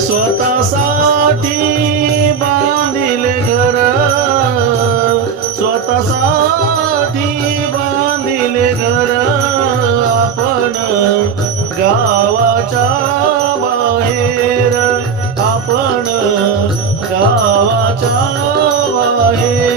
स्वतःसाठी बांधिले स्वतःसाठी आपण गावाच्या बाहेर. आपण गावाच्या बाहेर.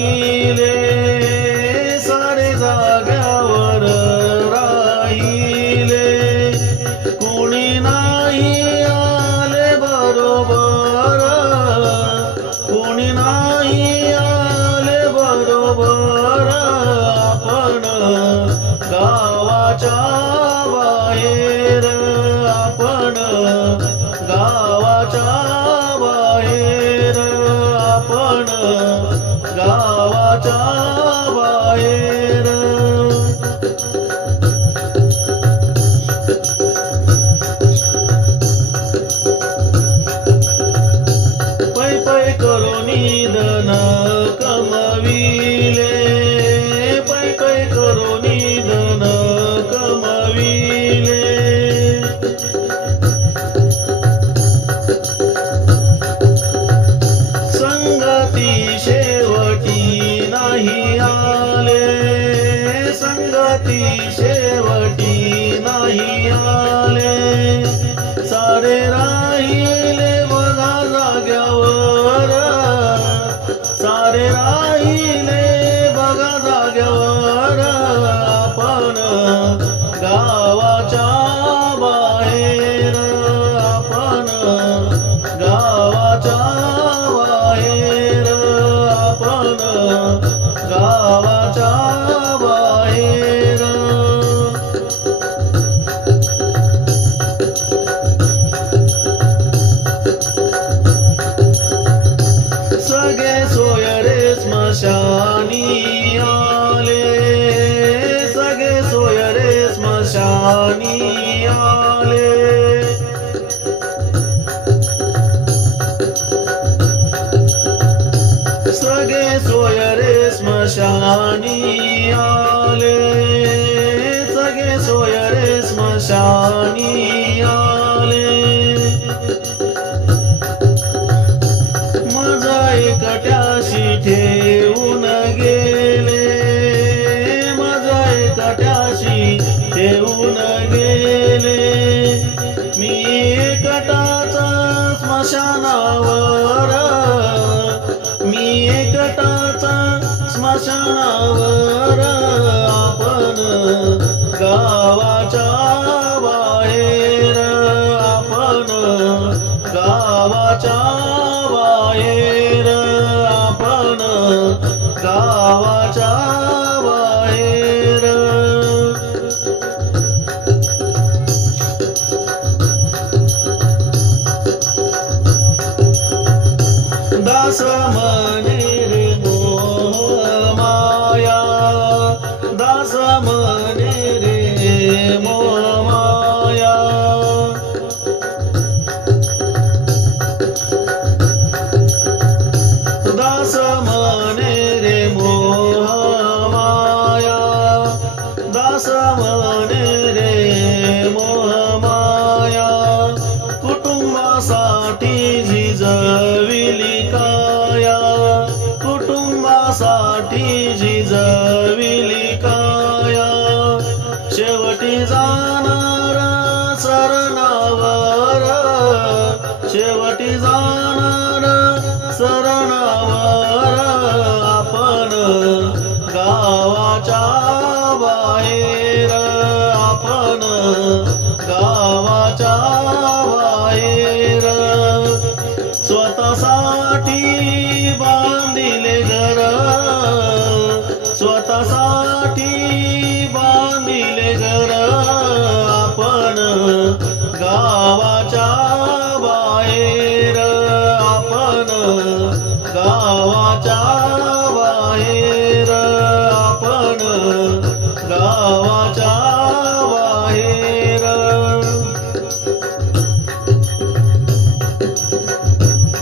राही सारे जाग्यावर राहिले. कोणी नाही आले बरोबर. कोणी नाही आले बरोबर. आपण गावाच्या बाहेर आपण गा ಮುನಿದನ ಕಮ शानी आले सगे सोयरे स्मशानी आले. सगे सोयरे स्मशानी आले. माझा एकट्याशी ठे एकटाचा स्मशानावर. मी एकटाचा स्मशानावर. दास मन स्वतःसाठी झिजविली काया. शेवटी जाणार सरणावर. शेवटी जाणार सर